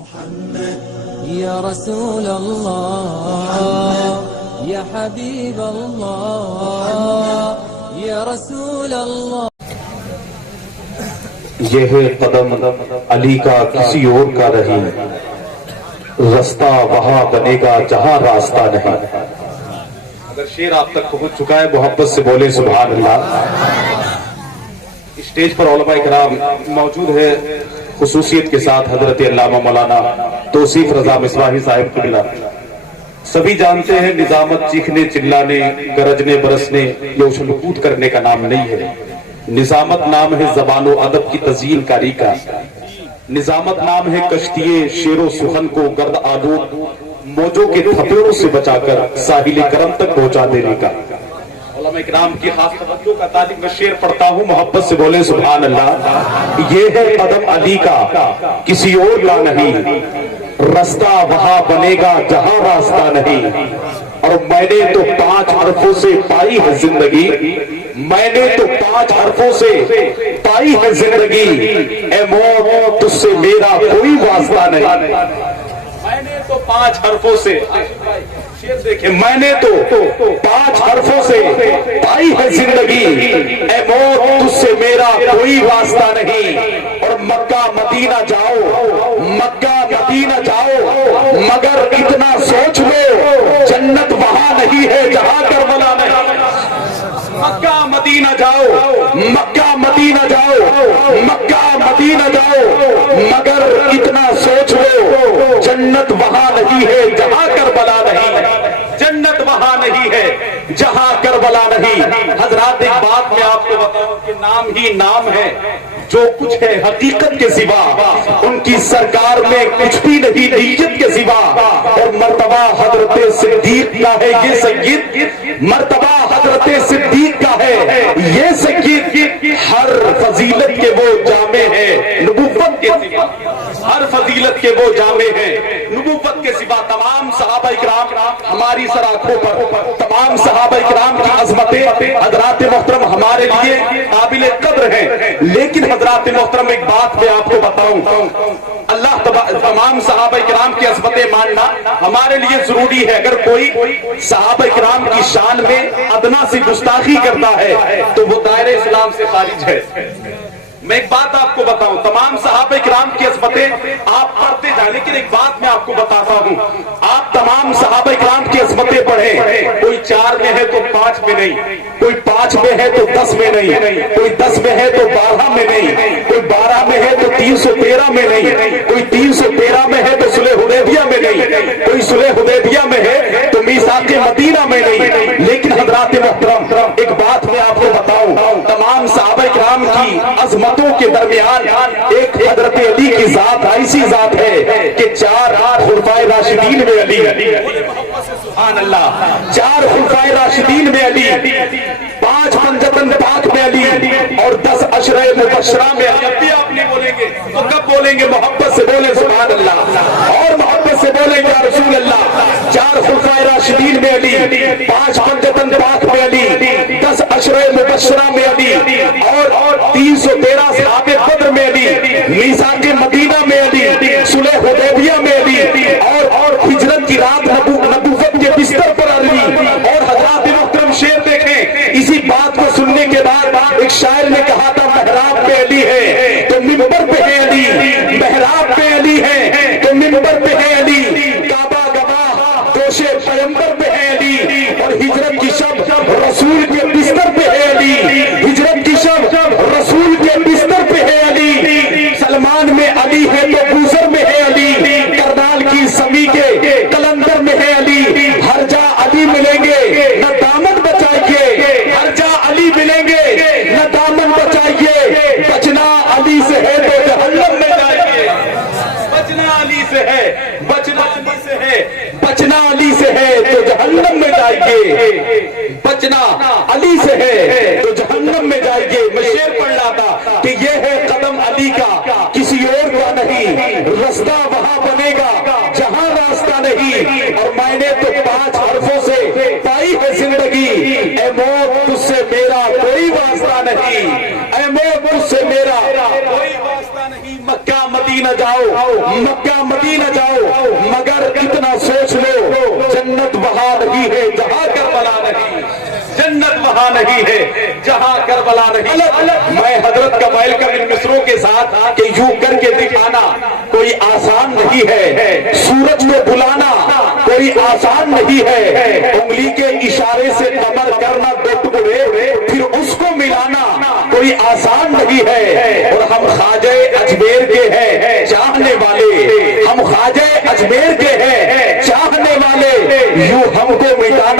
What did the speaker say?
يا رسول الله يا حبيب الله يا رسول الله. یہ ہے قدم علی کا کسی اور کا نہیں، رستہ وہاں بنے گا جہاں راستہ نہیں. اگر شعر آپ تک پہنچ چکا ہے محبت سے بولے سبحان اللہ. اسٹیج پر علماء کرام موجود ہے، خصوصیت کے ساتھ حضرت علامہ مولانا توصیف رضا مصباحی صاحب قبلہ. سبھی جانتے ہیں نظامت چیخنے چلانے گرجنے برسنے یہ اچھل کود کرنے کا نام نہیں ہے. نظامت نام ہے زبان و ادب کی تزئین کاری کا. نظامت نام ہے کشتی شعر و سخن کو گرد آلود موجوں کے تھپیڑوں سے بچا کر ساحل کرم تک پہنچا دینے کا. علماء کرام کی خاص توجہ کا تعلق میں شعر پڑھتا ہوں، محبت سے بولے سبحان اللہ. یہ ہے قدم علی کا کسی اور کا نہیں، رستہ وہاں بنے گا جہاں راستہ نہیں. اور میں نے تو 5 حرفوں سے پائی ہے زندگی، میں نے تو 5 حرفوں سے پائی ہے زندگی. اے موت تجھ سے میرا کوئی واسطہ نہیں. میں نے تو 5 حرفوں سے میں نے تو 5 حرفوں سے پائی ہے زندگی. اے موت تجھ سے میرا کوئی واسطہ نہیں. اور مکہ مدینہ جاؤ، مکہ مدینہ جاؤ، مگر اتنا سوچ لو جنت وہاں نہیں ہے جہاں کربلا نہیں. مکہ مدینہ جاؤ، مکہ مدینہ جاؤ، مکہ مدینہ جاؤ، مگر اتنا سوچ لو جنت وہاں نہیں ہے جہاں کربلا نہیں. جنت وہاں نہیں ہے جہاں کربلا نہیں. حضرات ایک بات میں آپ کو بتاؤں کہ نام ہی نام ہے، جو کچھ ہے حقیقت کے سوا ان کی سرکار میں کچھ بھی نہیں نیت کے سوا. اور مرتبہ حضرت صدیق کا ہے یہ سید، مرتبہ حضرت صدیق کا ہے یہ سید. ہر فضیلت کے وہ جامع ہے نبوت کے سوا، ہر فضیلت کے وہ جامع ہے نبوت کے سوا. تمام صحابہ اکرام ہماری سر آنکھوں پر، تمام صحابہ اکرام کی عظمتیں حضرات محترم ہمارے لیے قابل قدر ہیں. لیکن حضرات محترم ایک بات میں آپ کو بتاؤں، اللہ تمام صحابہ کرام کی عظمتیں ماننا ہمارے لیے ضروری ہے. اگر کوئی صحابہ کرام کی شان میں ادنا سی گستاخی کرتا ہے تو وہ دائرہ اسلام سے خارج ہے. میں ایک بات آپ کو بتاؤں، تمام صحابہ کرام کی عظمتیں آپ پڑھتے جائیں، لیکن ایک بات میں آپ کو بتاتا ہوں، آپ تمام صحابہ کرام کی عظمتیں پڑھیں. کوئی 4 میں ہے تو 5 میں نہیں، کوئی 5 میں ہے تو 10 میں نہیں، کوئی 10 میں ہے تو 12 میں نہیں، کوئی 12 میں ہے تو 313 میں نہیں، کوئی 313 میں ہے تو صلح حدیبیہ میں نہیں، کوئی صلح حدیبیہ میں ہے تو میثاق مدینہ میں نہیں. لیکن حضرات محترم ایک بات میں آپ کو بتاؤں، تمام صحابہ کرام کی عظمتوں کے درمیان ایک حضرت علی کی ذات ایسی ذات ہے کہ 4 خلفائے راشدین میں علی، سبحان اللہ، 4 خلفائے راشدین میں علی، 5 پنجتن پاک میں علی اور 10 عشرہ مبشرہ میں علی. اب بھی آپ نہیں بولیں گے تو کب بولیں گے؟ محبت سے بولیں سبحان اللہ، اور محبت سے بولیں گے رسول اللہ. 4 خلفائے راشدین میں علی، 5 پنجتن پاک میں علی، 10 عشرہ مبشرہ میں علی اور 313 صحابہ بدر میں علی، میثاق مدینہ میں علی، صلح حدیبیہ میں علی اور ہجرت کی رات نبوت کے بستر پر علی. اور حضرات محترم شعر دیکھیں، اسی بات کو سننے کے بعد ایک شاعر نے کہا تھا محراب پہ علی ہے تو منبر پہ ہے علی، محراب پہ علی ہے تو منبر پہ ہے علی، کعبہ گواہ جوش پیغمبر پہ ہے علی، اور ہجرت کی شب رسول کے بستر پہ ہے علی، ہجرت کی شب رسول کے بستر پہ ہے علی. سلمان میں علی ہے تو بوزر میں ہے علی، کرنال کی سمی کے کلندر میں ہے علی. ہر جا علی ملیں گے نہ دامن بچائیے، ہر جا علی ملیں گے نہ دامن بچائیے. بچنا علی سے ہے تو جہنم میں جائیے، بچنا علی سے ہے، بچنا علی سے ہے، بچنا علی سے ہے تو جہنم میں جائیے، بچنا علی سے ہے تو جہنم میں جائیے. میں شعر پڑھ رہا تھا کہ یہ ہے قدم علی کا کسی اور کا نہیں، رستہ وہاں بنے گا جہاں راستہ نہیں. اور میں نے تو 5 حرفوں سے پائی ہے زندگی. اے موت تجھ سے میرا کوئی واسطہ نہیں، اے موت تجھ سے میرا کوئی واسطہ نہیں. مکہ مدینہ مدینہ جاؤ، مکہ مدینہ جاؤ، مگر اتنا سوچ لو جنت وہاں نہیں ہے جہاں کربلا نہیں، جنت وہاں نہیں ہے جہاں کربلا نہیں۔ میں حضرت کا مائل کا ان مصروں کے ساتھ کہ یوں کر کے دکھانا کوئی آسان نہیں ہے، سورج کو بلانا کوئی آسان نہیں ہے، انگلی کے اشارے سے کمر کرنا دو ٹکڑے پھر اس کو ملانا کوئی آسان نہیں ہے۔ اور ہم خواجہ اجمیر کے ہیں چاہنے والے، ہم خواجہ اجمیر کے ہیں چاہنے والے، یوں ہم کو مٹانا